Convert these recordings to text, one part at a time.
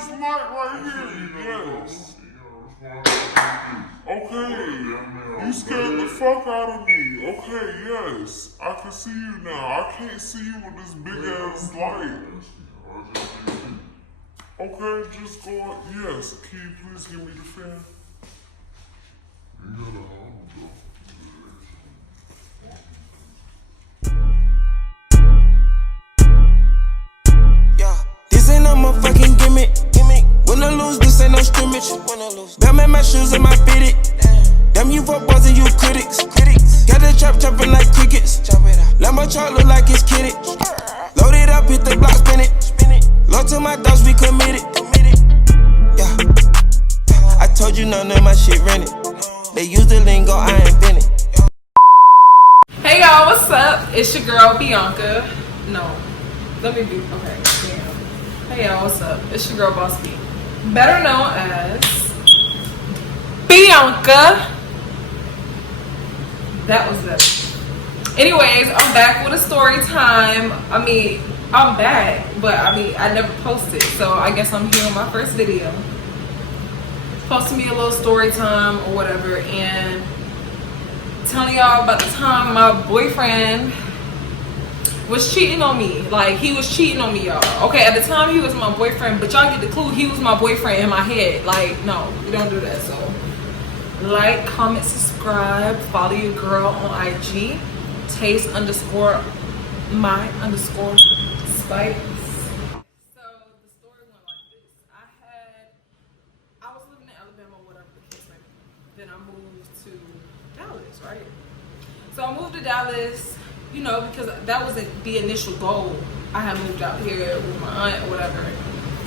this light right here. Yes. Okay. You scared the fuck out of me. Okay, yes. I can see you now. I can't see you with this big ass light. Okay, just go. Yes. Can you please give me the fan? Yeah, this ain't no motherfucking gimmick. When I lose, this ain't no scrimmage. Batman my shoes and my fitted. Damn you fuck boys and you critics. Got the trap chopping like crickets. Let my truck look like it's kidded. Load it up, hit the block, spin it. Low to my dogs, we committed. Yeah, I told you none of my shit rented. They use the lingo, I ain't been it. Hey y'all, what's up? It's your girl Bianca. No, let me do. Okay, damn. Hey y'all, what's up? It's your girl Boss B, better known as Bianca. That was it. Anyways, I'm back with a story time. I mean, I'm back, but I never posted, so I guess I'm here on my first video. Posting me a little story time or whatever, and telling y'all about the time my boyfriend was cheating on me. Like, he was cheating on me, y'all. Okay, at the time he was my boyfriend, but y'all get the clue, he was my boyfriend in my head. Like, no, we don't do that. So like, comment, subscribe, follow your girl on IG, taste underscore my underscore spice. So the story went like this. I was living in Alabama, whatever the case may be. Then I moved to Dallas, right? So I moved to Dallas, you know, because that was the initial goal. I had moved out here with my aunt or whatever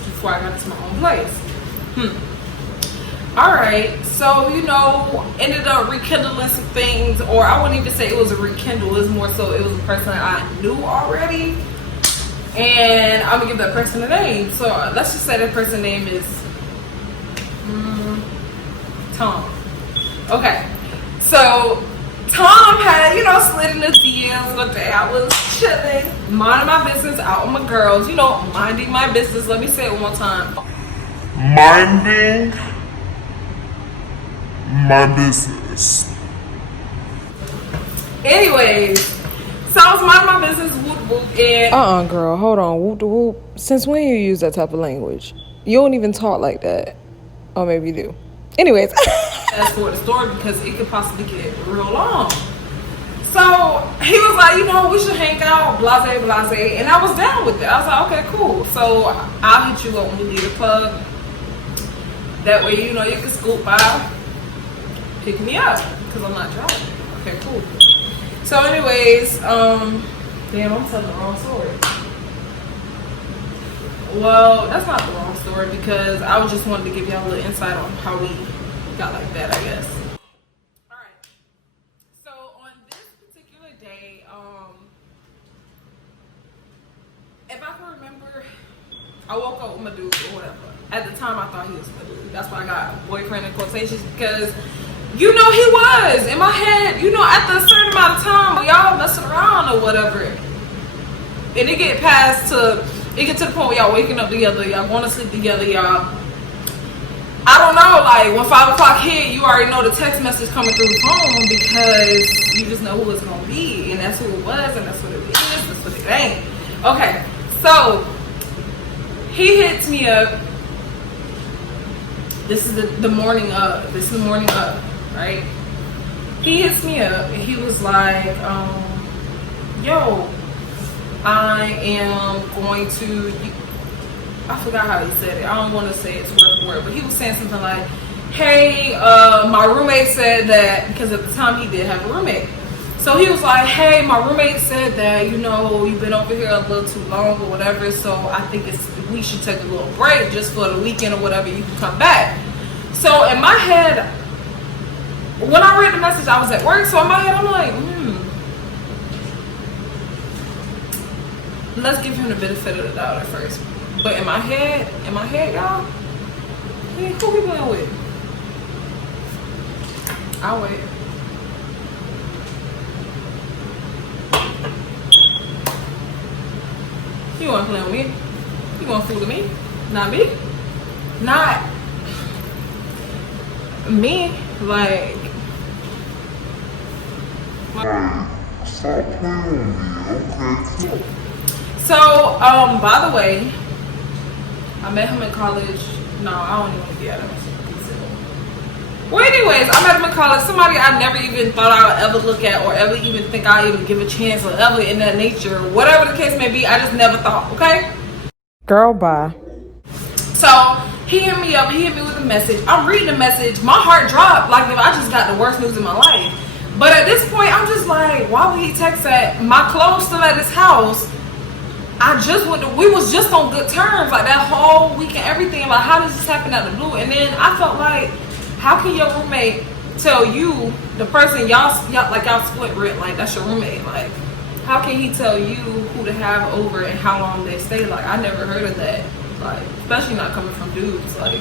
before I got into my own place. Alright, so, you know, ended up rekindling some things, or I wouldn't even say it was a rekindle, it was more so it was a person I knew already, and I'm gonna give that person a name. So let's just say that person's name is Tom. Okay, so Tom had, you know, slid in the DMs one day. I was chilling, minding my business, out with my girls, you know, minding my business. Let me say it one more time. Minding my business. Anyways, so I was minding my business, whoop whoop, and girl, hold on, whoop de whoop. Since when you use that type of language? You don't even talk like that. Or maybe you do. Anyways. That's for the story because it could possibly get real long. So he was like, you know, we should hang out, blase, blase, and I was down with it. I was like, okay, cool. So I'll hit you up when we leave the club. That way, you know, you can scoop by, pick me up, because I'm not driving. Okay, cool. So anyways, damn, I'm telling the wrong story. Well, that's not the wrong story because I was just wanted to give y'all a little insight on how we got like that, I guess. Alright. So on this particular day, if I can remember, I woke up with my dude or whatever. At the time I thought he was my dude. That's why I got boyfriend in quotations, because you know he was in my head, you know, after a certain amount of time y'all messing around or whatever, and it get to the point where y'all waking up together, y'all going to sleep together, y'all. I don't know, like when 5 o'clock hit, you already know the text message coming through the phone because you just know who it's gonna be, and that's who it was, and that's what it is, that's what it ain't. Okay, so he hits me up. This is the morning of. This is the morning of, right? He hits me up and he was like, yo, I am going to, I forgot how he said it. I don't want to say it's word for word, but he was saying something like, hey, my roommate said that, because at the time he did have a roommate. So he was like, hey, my roommate said that, you know, you've been over here a little too long or whatever, so I think we should take a little break just for the weekend or whatever, you can come back. So in my head, when I read the message, I was at work, so in my head I'm like, let's give him the benefit of the doubt at first. But in my head, y'all, who we playing with? I'll wait. You wanna play with me? You wanna fool with me? Not me? not me, like. Stop playing with me, okay? Cool. So, by the way, I met him in college. No, I don't even want to be at him. Well, anyways, I met him in college. Somebody I never even thought I would ever look at or ever even think I even give a chance or ever in that nature. Whatever the case may be, I just never thought, okay? Girl, bye. So, he hit me up. He hit me with a message. I'm reading the message. My heart dropped like if I just got the worst news in my life. But at this point, I'm just like, why would he text that? My clothes still at his house. We was just on good terms, like that whole week and everything. Like, how does this happen out of the blue? And then I felt like, how can your roommate tell you, the person y'all split rent, like that's your roommate? Like, how can he tell you who to have over and how long they stay? Like, I never heard of that. Like, especially not coming from dudes. Like,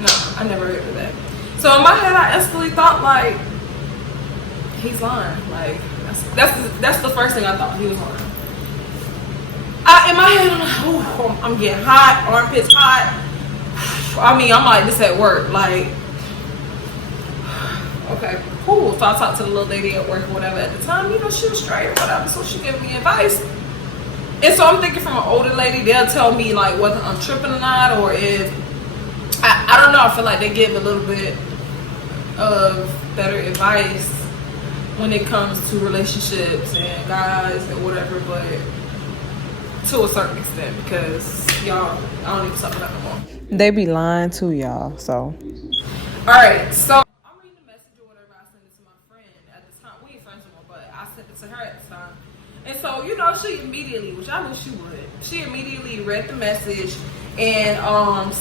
no, I never heard of that. So in my head, I instantly thought like, he's lying. Like, that's the first thing I thought. He was lying. In my head, I'm like, oh, I'm getting hot, armpits hot. I mean, I'm like this at work, like, okay, cool. So I talked to the little lady at work or whatever at the time, you know, she was straight or whatever, so she gave me advice. And so I'm thinking from an older lady, they'll tell me like whether I'm tripping or not, or if, I don't know, I feel like they give a little bit of better advice when it comes to relationships and guys and whatever, but to a certain extent, because y'all, I don't even talk about that no more. They be lying too, y'all, so. Alright, so I'm reading the message or whatever, I sent it to my friend at the time. We ain't friends anymore, but I sent it to her at the time. And so, you know, she immediately, which I knew she would, she immediately read the message and and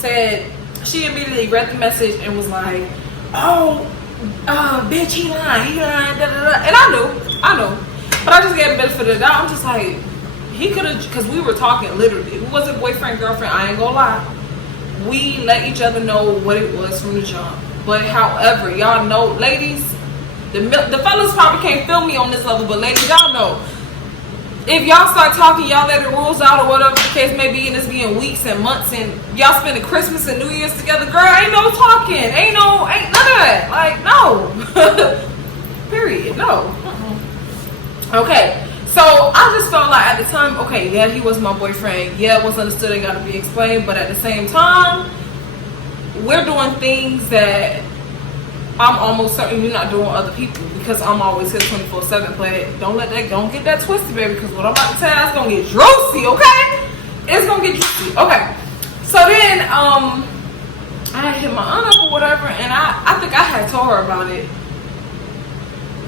was like, oh, bitch, he lying, da da da. And I knew. But I just gave him benefit of the doubt. I'm just like, he could have, because we were talking literally. We wasn't boyfriend, girlfriend, I ain't gonna lie. We let each other know what it was from the jump. But however, y'all know, ladies, the fellas probably can't feel me on this level, but ladies, y'all know, if y'all start talking, y'all let the rules out or whatever the case may be, and it's being weeks and months, and y'all spending Christmas and New Year's together, girl, ain't no talking, ain't none of that. Like, no. Period, no. Okay. So I just felt like at the time, okay, yeah, he was my boyfriend. Yeah, it was understood and got to be explained. But at the same time, we're doing things that I'm almost certain you're not doing with other people, because I'm always here 24/7. But don't get that twisted, baby, because what I'm about to tell you is gonna get juicy, okay? It's gonna get juicy. Okay. So then I hit my aunt up or whatever, and I think I had told her about it.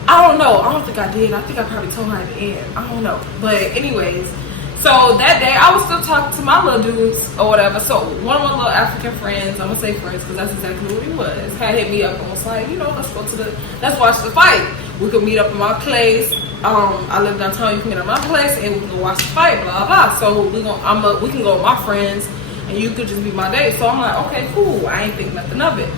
I don't know. I don't think I did. I think I probably told her at the end. I don't know. But anyways, so that day I was still talking to my little dudes or whatever. So one of my little African friends, I'm gonna say friends because that's exactly what he was, had hit me up and was like, you know, let's watch the fight. We could meet up in my place. I live downtown. You can meet at my place and we can go watch the fight. Blah blah. So we can go with my friends and you could just be my date. So I'm like, okay, cool. I ain't think nothing of it.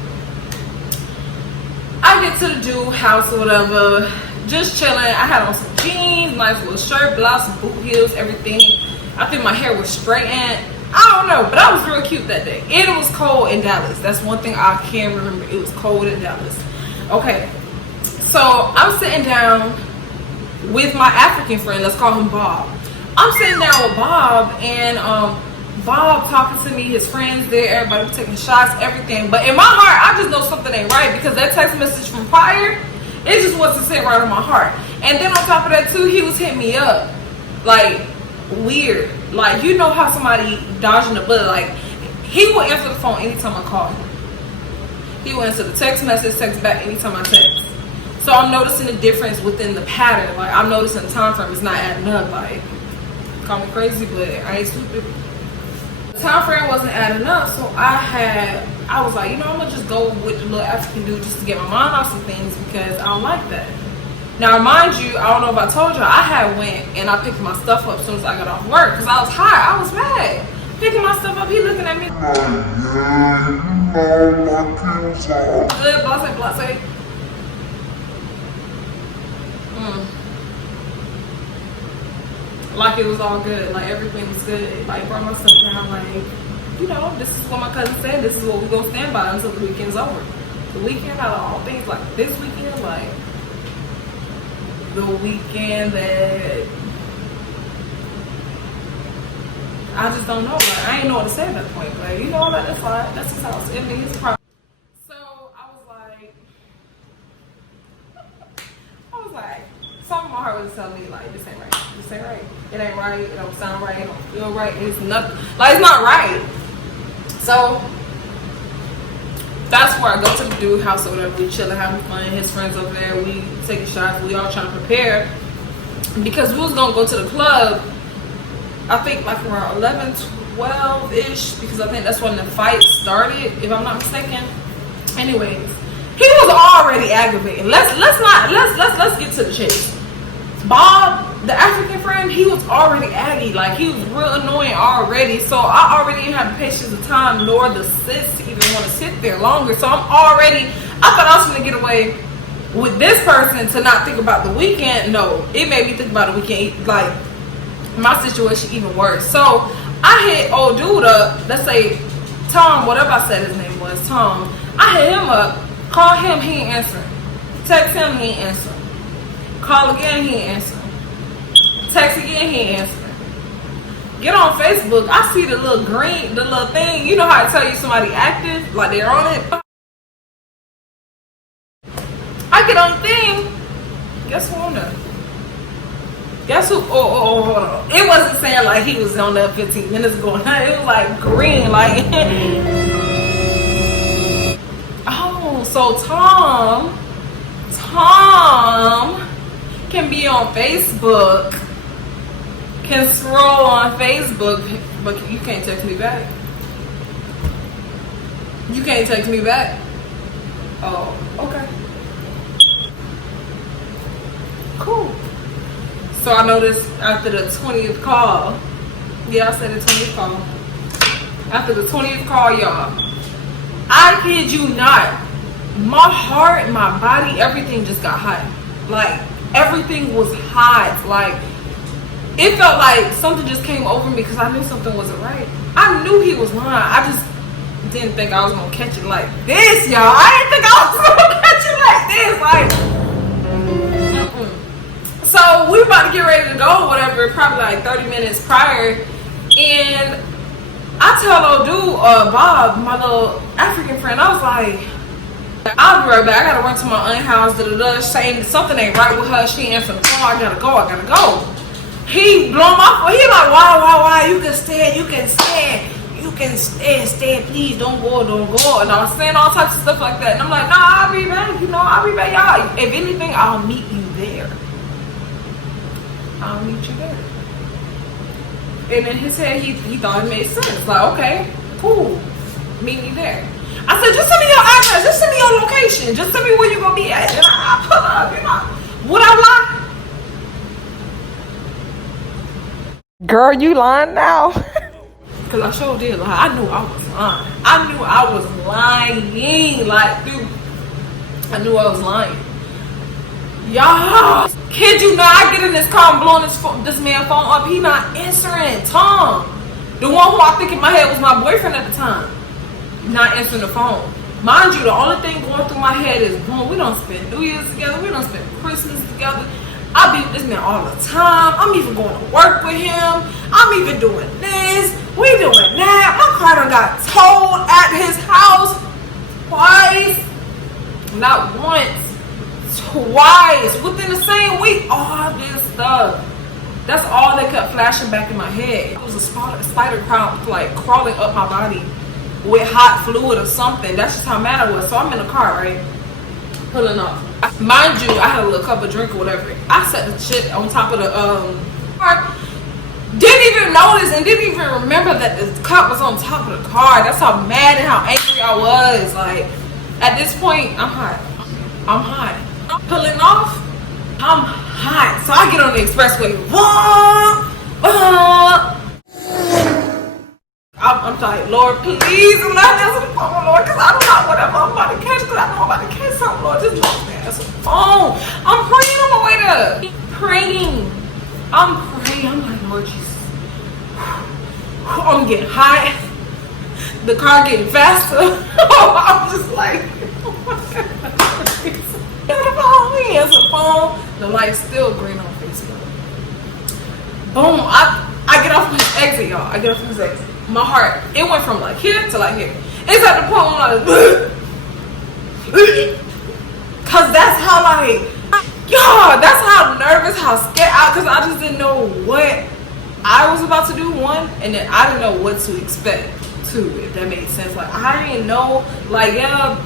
I get to the dude house or whatever, just chilling. I had on some jeans, nice little shirt, blouse, boot heels, everything. I think my hair was straightened. I don't know, but I was real cute that day. And it was cold in Dallas. That's one thing I can remember. It was cold in Dallas. Okay, so I'm sitting down with my African friend. Let's call him Bob. I'm sitting down with Bob, and Bob talking to me, his friends there, everybody was taking shots, everything. But in my heart, I just know something ain't right, because that text message from prior, it just wasn't sitting right on my heart. And then on top of that too, he was hitting me up like weird. Like, you know how somebody dodging the bullet, like he will answer the phone anytime I call him. He will answer the text message, text back anytime I text. So I'm noticing the difference within the pattern. Like, I'm noticing the time frame is not adding up. Like, call me crazy, but I ain't stupid. Time frame wasn't adding up, so I was like, you know, I'm gonna just go with the little African dude just to get my mind off some things, because I don't like that. Now, mind you, I don't know if I told you, I had went and I picked my stuff up as soon as I got off work, because I was hot, I was mad. Picking my stuff up, he looking at me. Yeah, you know, like he was all. Blase. Like it was all good, like everything was good. Like, brought my stuff down, like you know, this is what my cousin said. This is what we're going to stand by until the weekend's over. The weekend out of all things, like this weekend, like the weekend that I just don't know. Like, I ain't know what to say at that point. Like, you know, that's fine. That's his house. It means problem. So I was like, something in my heart was telling me like, this ain't right. This ain't right. It ain't right. It don't sound right. It don't feel right. It's nothing. Like, it's not right. So that's where I go to the dude house or whatever. We chilling, having fun. His friends over there. We taking shots. We all trying to prepare because we was gonna go to the club. I think like around 11, 12-ish, because I think that's when the fight started, if I'm not mistaken. Anyways, he was already aggravating. Let's get to the chase. Bob, the African friend, he was already aggy. Like, he was real annoying already. So I already didn't have the patience of time nor the sense to even want to sit there longer. So I thought I was gonna get away with this person to not think about the weekend. No, it made me think about the weekend, like my situation even worse. So I hit old dude up, let's say Tom, whatever I said his name was, Tom. I hit him up, call him, he ain't answering. Text him, he ain't answering. Call again, he ain't answering. Text again, he ain't answering. Get on Facebook, I see the little green, the little thing. You know how I tell you somebody active, like they're on it? I get on the thing, guess who on there? Guess who? Oh, hold on. It wasn't saying like he was on there 15 minutes ago. It was like green, like. Oh, so Tom can be on Facebook, can scroll on Facebook, but you can't text me back. You can't text me back. Oh, okay. Cool. So I noticed after the 20th call, yeah, I said the 20th call. After the 20th call, y'all, I kid you not, my heart, my body, everything just got hot. Like, everything was hot. Like, it felt like something just came over me because I knew something wasn't right. I knew he was lying. I just didn't think I was going to catch it like this, y'all. I didn't think I was going to catch it like this. Like, so we about to get ready to go, whatever, probably like 30 minutes prior, and I tell old dude, Bob, my little African friend, I was like, I'll be right back, I gotta run to my aunt's house, saying something ain't right with her, she ain't answering the phone, I gotta go. He blow my phone, he like, why, you can stand, please, don't go, and I was saying all types of stuff like that, and I'm like, nah, I'll be back, y'all, if anything, I'll meet you there. I'll meet you there. And in his head, he thought it made sense. Like, okay, cool. Meet me there. I said, just send me your address. Just send me your location. Just send me where you're going to be at. And I'll pull up, you know. Would I lie? Girl, you lying now? Because I sure did lie. I knew I was lying. Like, dude, I knew I was lying. Y'all, kid you not, I get in this car and blowing this man's phone up. He not answering. Tom, the one who I think in my head was my boyfriend at the time, not answering the phone. Mind you, the only thing going through my head is, boom, we don't spend New Year's together. We don't spend Christmas together. I be with this man all the time. I'm even going to work with him. I'm even doing this. We doing that. My car done got towed at his house twice. Not once. Twice within the same week. All this stuff. That's all that kept flashing back in my head. It was a spider crawling up my body with hot fluid or something. That's just how mad I was. So I'm in the car, right? Pulling up. Mind you, I had a little cup of drink or whatever. I set the shit on top of the car. Didn't even notice and didn't even remember that the cup was on top of the car. That's how mad and how angry I was. Like, at this point, I'm hot. I'm pulling off. I'm hot. So I get on the expressway. I'm like, Lord, please do not answer the phone, Lord, because I don't know whatever I'm about to catch, because I know I'm about to catch something, Lord. Just don't answer the phone. I'm praying on my way there. I'm praying. I'm like, Lord Jesus. I'm getting hot. the car getting faster. I'm just like, oh my God. He has a phone. The light's still green on Facebook. Boom. I get off his exit, y'all. I get off his exit. My heart, it went from like here to like here. It's at the point where I'm like, cause that's how like, y'all, that's how nervous, how scared cause I just didn't know what I was about to do, one, and then I didn't know what to expect, two, if that made sense. Like, I didn't know, like, yeah,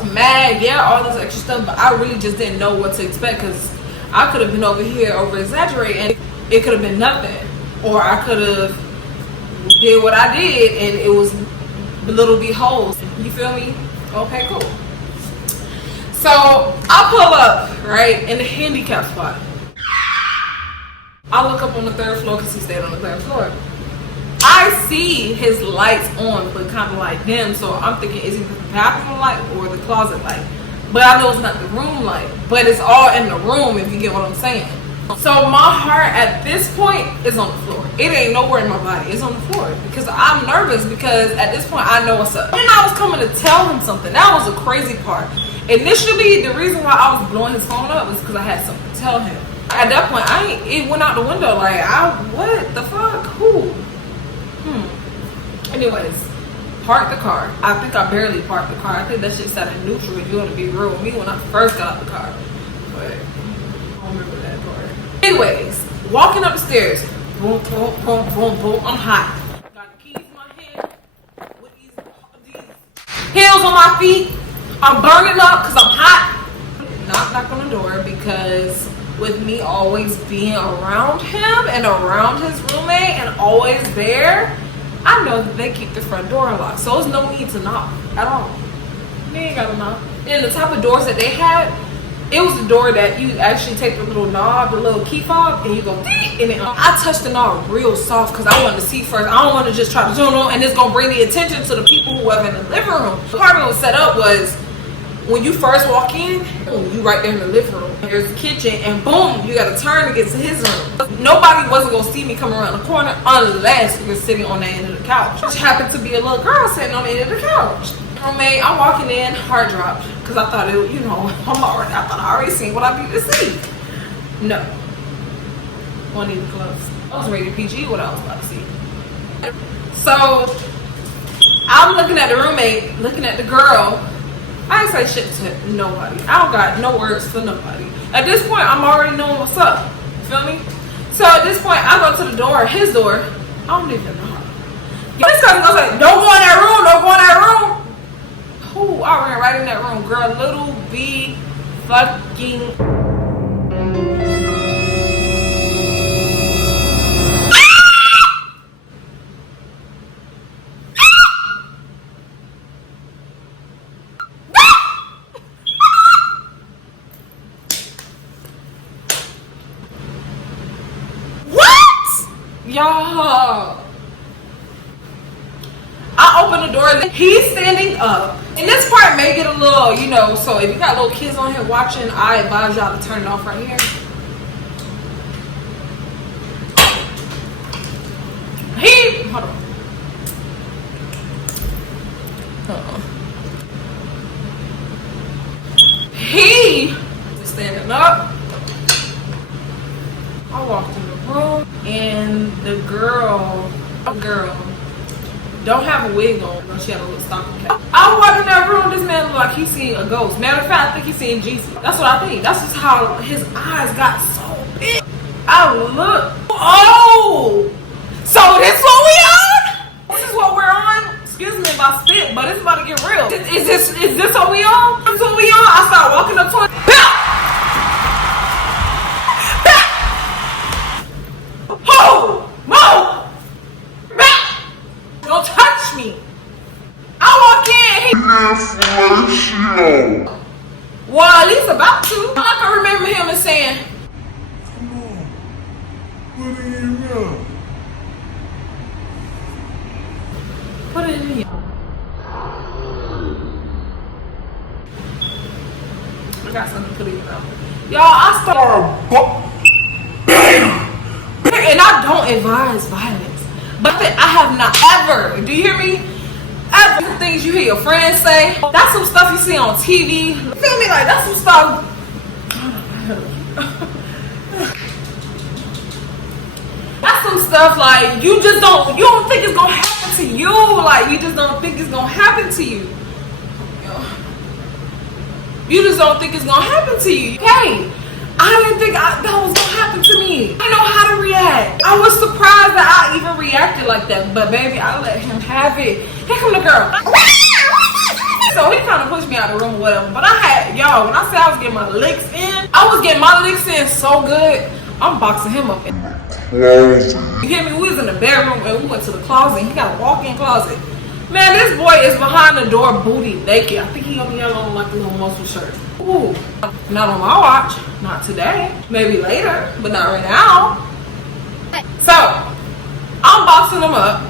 I'm mad, yeah, all this extra stuff, but I really just didn't know what to expect, because I could have been over here over exaggerating, and it could have been nothing, or I could have did what I did, and it was little beholds. You feel me? Okay, cool. So I pull up right in the handicap spot. I look up on the third floor because he stayed on the third floor. I see his lights on, but kind of like dim. So I'm thinking, is it the bathroom light or the closet light? But I know it's not the room light. But it's all in the room, if you get what I'm saying. So my heart at this point is on the floor. It ain't nowhere in my body. It's on the floor because I'm nervous, because at this point I know what's up. And I was coming to tell him something. That was the crazy part. Initially, the reason why I was blowing his phone up was because I had something to tell him. At that point, it went out the window. Like, what the fuck? Who? Anyways, parked the car. I think I barely parked the car. I think that shit sat in neutral, if you want to be real with me, when I first got out the car. But I don't remember that part. Anyways, walking up the stairs. Boom, boom, boom, boom, boom. I'm hot. Got the keys in my hand. With these heels on my feet. I'm burning up because I'm hot. Knock on the door, because with me always being around him and around his roommate and always there, I know that they keep the front door unlocked. So there's no need to knock at all. They ain't gotta knock. And the type of doors that they had, it was the door that you actually take the little knob, the little key fob, and you go, and then I touched the knob real soft because I wanted to see first. I don't want to just try to zoom on, and it's gonna bring the attention to the people who are in the living room. The apartment was set up was, when you first walk in, you right there in the living room. There's the kitchen, and boom, you gotta turn to get to his room. Nobody wasn't gonna see me coming around the corner unless we were sitting on the end of the couch. Which happened to be a little girl sitting on the end of the couch. Roommate, I'm walking in, heart dropped, because I thought it, I thought I already seen what I need to see. No. Wasn't even close. I was rated PG what I was about to see. So I'm looking at the roommate, looking at the girl. I ain't say shit to nobody. I don't got no words for nobody. At this point, I'm already knowing what's up. Feel me? So at this point, I go to the door, his door. I don't even know. This cousin goes like, don't go in that room, don't go in that room. Who? I ran right in that room, girl. Little B fucking. Y'all, I open the door and he's standing up. And this part may get a little, so if you got little kids on here watching, I advise y'all to turn it off right here. Hold on. He was standing up. I walked in the room, and the girl don't have a wig on. She had a little stocking cap. I walked in that room, this man looked like he seen a ghost. Matter of fact, I think he seen Jesus. That's what I think. That's just how his eyes got so big. I look. Oh! So this what we on? This is what we're on? Excuse me if I spit, but it's about to get real. Is this what we on? This what we on? I start walking up to it. Oh! Mo! Don't touch me. I walk in. Well, at least about to. I can remember him and saying, come on. What do you know? put it in. I got something to put in your mouth. Y'all, I start. And I don't advise violence, but I have not ever, do you hear me? That's some things you hear your friends say. That's some stuff you see on TV. You feel me? Like, that's some stuff. That's some stuff like you don't think it's gonna happen to you. Like, you just don't think it's gonna happen to you. You just don't think it's gonna happen to you. Hey, I didn't think that was gonna happen to me. I didn't know how to react. I was surprised that I even reacted like that. But baby, I let him have it. Here come the girl. So he kind of pushed me out of the room or whatever. But I had, y'all, when I said I was getting my licks in, I was getting my licks in so good. I'm boxing him up. You hear me? We was in the bedroom and we went to the closet. He got a walk-in closet. Man, this boy is behind the door, booty naked. I think he only had on like a little muscle shirt. Ooh, not on my watch. Not today. Maybe later, but not right now. So, I'm boxing him up.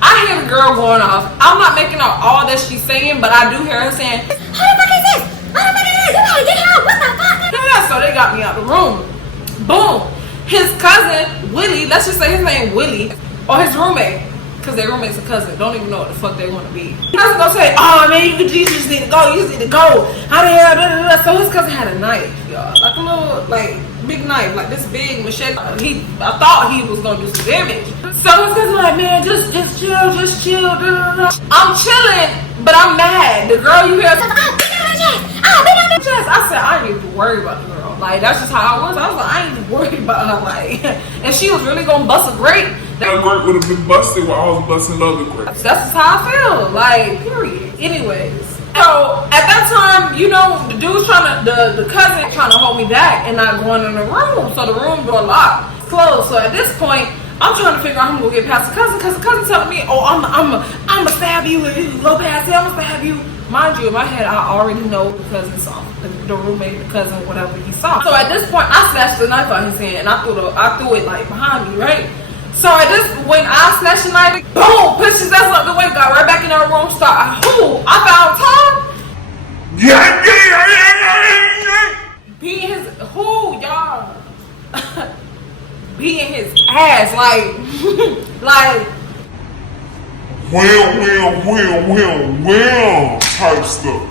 I hear the girl going off. I'm not making out all that she's saying, but I do hear her saying, "Who the fuck is this? Who the fuck is this? You gotta get out. What the fuck?" Yeah, so they got me out the room. Boom. His cousin, Willie, let's just say his name Willie, or his roommate, because their roommate's a cousin, don't even know what the fuck they want to be. His cousin gonna say, "Oh man, you just need to go, you just need to go. How the hell, da, da, da." So his cousin had a knife, y'all, like a little, like, big knife, like this big machete. I thought he was gonna do some damage. So his cousin like, "Man, just chill, da, da, da." I'm chilling, but I'm mad. The girl you hear, I said, I ain't even worried about the girl. Like, that's just how I was. I was like, I ain't even worried about her. Like, and she was really gonna bust a grape. That grape would have been busted while I was busting other grapes. That's just how I feel. Like, period. Anyways. So, at that time, you know, the dude's the cousin trying to hold me back and not going in the room. So the room door locked, closed. So at this point, I'm trying to figure out how I'm gonna get past the cousin, because the cousin telling me, "Oh, I'm gonna stab you if you go past it. I'm gonna stab you." Mind you, in my head, I already know the cousin saw the roommate, the cousin, whatever he saw. So at this point, I snatched the knife out of his hand and I threw it like behind me, right? So when I snatched the knife, boom, pushed his ass up the way, got right back in our room, I found Tom. Yeah. Beating his y'all. Beating his ass like like. Well, type stuff.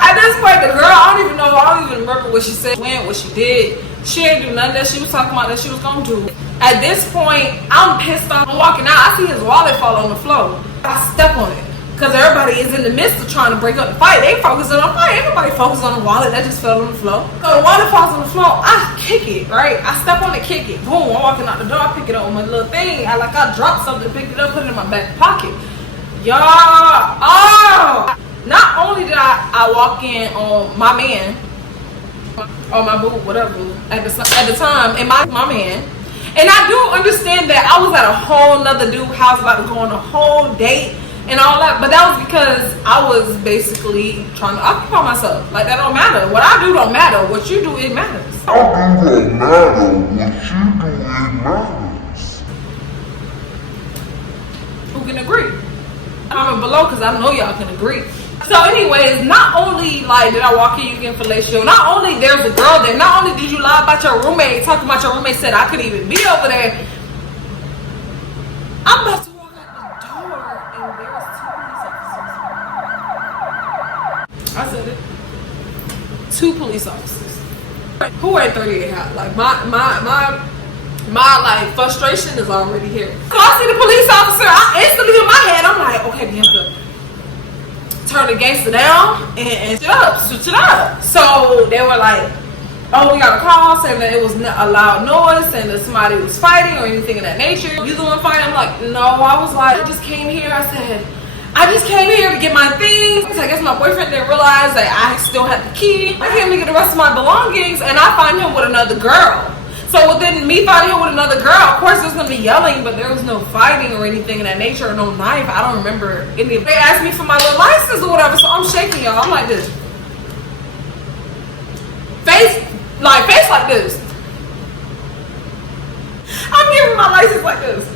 At this point, the girl, I don't even remember what she said, what she did. She didn't do nothing that she was talking about that she was gonna do. At this point, I'm pissed off. I'm walking out, I see his wallet fall on the floor. I step on it, because everybody is in the midst of trying to break up the fight. They focusing on the fight. Everybody focused on the wallet that just fell on the floor. So the wallet falls on the floor. I kick it, right? I step on it, kick it. Boom, I'm walking out the door. I pick it up with my little thing. I dropped something, picked it up, put it in my back pocket. Y'all, not only did I walk in on my man, or my boo, whatever, at the time, and my man. And I do understand that I was at a whole nother dude's house about to go on a whole date and all that, but that was because I was basically trying to occupy myself. Like, that don't matter. What I do don't matter. What you do, it matters. Who can agree? Comment below, because I know y'all can agree. So anyways, not only like did I walk in, you getting fellatio, not only there's a girl there, not only did you lie about your roommate, talking about your roommate said I couldn't even be over there. I'm about to walk out the door and there's 2 police officers. I said it. 2 police officers. Who ain't 38 hot? Like my like frustration is already here. So I see the police officer, I instantly in my head, I'm like, okay, Bianca, turn the gangster down and switch it up. So they were like, "Oh, we got a call saying that it was a loud noise and that somebody was fighting or anything of that nature. You the one fighting?" I'm like, "No." I was like, "I just came here." I said, "I just came here to get my things." I guess my boyfriend didn't realize that I still had the key. I came to get the rest of my belongings, and I find him with another girl. So within me finding him with another girl, of course there's gonna be yelling, but there was no fighting or anything of that nature, or no knife. I don't remember any. They asked me for my little license or whatever, so I'm shaking, y'all. I'm like this. Face like this. I'm giving my license like this.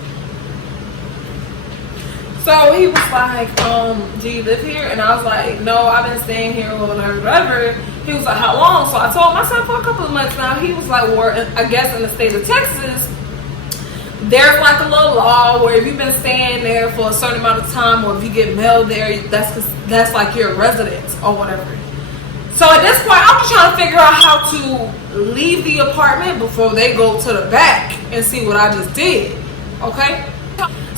So he was like, "Do you live here?" And I was like, "No, I've been staying here or whatever." He was like, "How long?" So I told him, I said, "For a couple of months now." He was like, "Well, I guess in the state of Texas, there's like a little law where if you've been staying there for a certain amount of time, or if you get mail there, that's like your residence or whatever. So at this point, I'm just trying to figure out how to leave the apartment before they go to the back and see what I just did. Okay?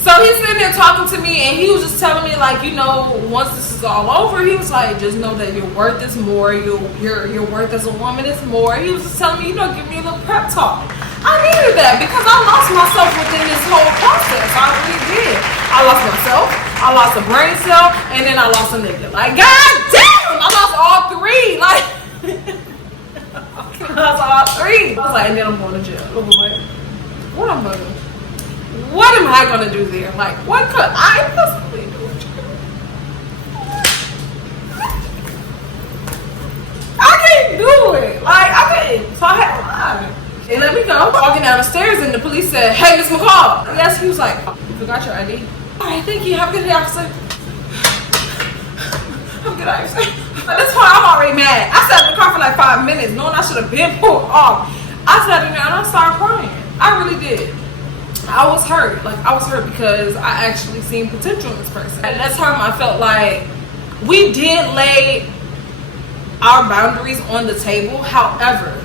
So he's sitting there talking to me, and he was just telling me, like, you know, once this is all over, he was like, just know that your worth is more. Your worth as a woman is more. He was just telling me, you know, give me a little prep talk. I needed that because I lost myself within this whole process. I really did. I lost myself, I lost a brain cell, and then I lost a nigga. Like, god damn, I lost all three. Like, I lost all three. I was like, and then I'm going to jail. I was like, what am I gonna do? What am I gonna do there? Like, what could I possibly do? I can't do it. Like, I can't. So I had to lie. They let me go. Walking down the stairs, and the police said, "Hey, Miss McCall." Yes, he was like, "You forgot your ID." All right, thank you. Have a good day, officer. Have a good day, officer. At this point, I'm already mad. I sat in the car for like 5 minutes, knowing I should have been pulled off. I sat in there and I started crying. I really did. I was hurt. Like, I was hurt because I actually seen potential in this person. At that time, I felt like we did lay our boundaries on the table. However,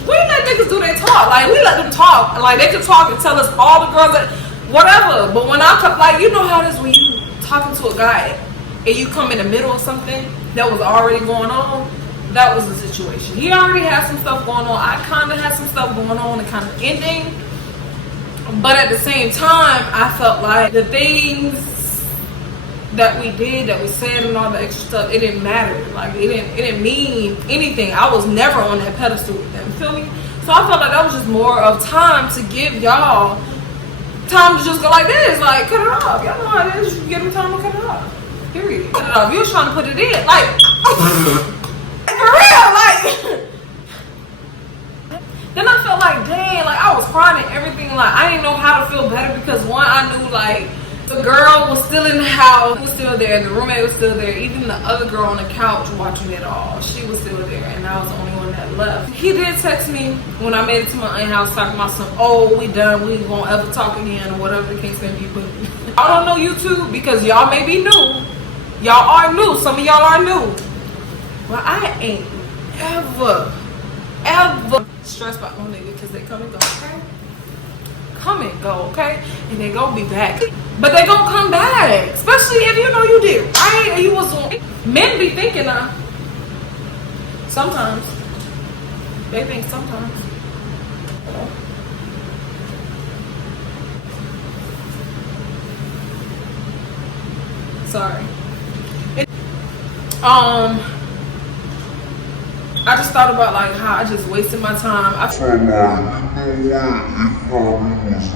we let niggas do their talk. Like, we let them talk. Like, they could talk and tell us all the girls that, whatever. But when I come, like, you know how it is when you talking to a guy and you come in the middle of something that was already going on. That was the situation. He already had some stuff going on. I kind of had some stuff going on and kind of ending. But at the same time, I felt like the things that we did, that we said, and all the extra stuff, it didn't matter. Like, it didn't mean anything. I was never on that pedestal with them. You feel me? So I felt like that was just more of time to give y'all time to just go like this, like, cut it off. Y'all know how it is. You give them time to cut it off. Period. Cut it off. You was trying to put it in, like, for real, like. Then I felt like, dang, like, I was crying and everything. Like, I didn't know how to feel better because, one, I knew, like, the girl was still in the house, was still there, the roommate was still there, even the other girl on the couch watching it all, she was still there, and I was the only one that left. He did text me when I made it to my aunt's house talking about some, oh, we done, we won't ever talk again, or whatever the case may be. But I don't know you two because y'all may be new. Y'all are new. Some of y'all are new. But I ain't ever stressed about no nigga because they come and go, okay? Come and go, okay? And they gonna be back. But they gonna come back. Especially if you know you did right and you was on. Men be thinking sometimes. They think sometimes. Sorry. I just thought about like how I just wasted my time. So like, you know what? It probably was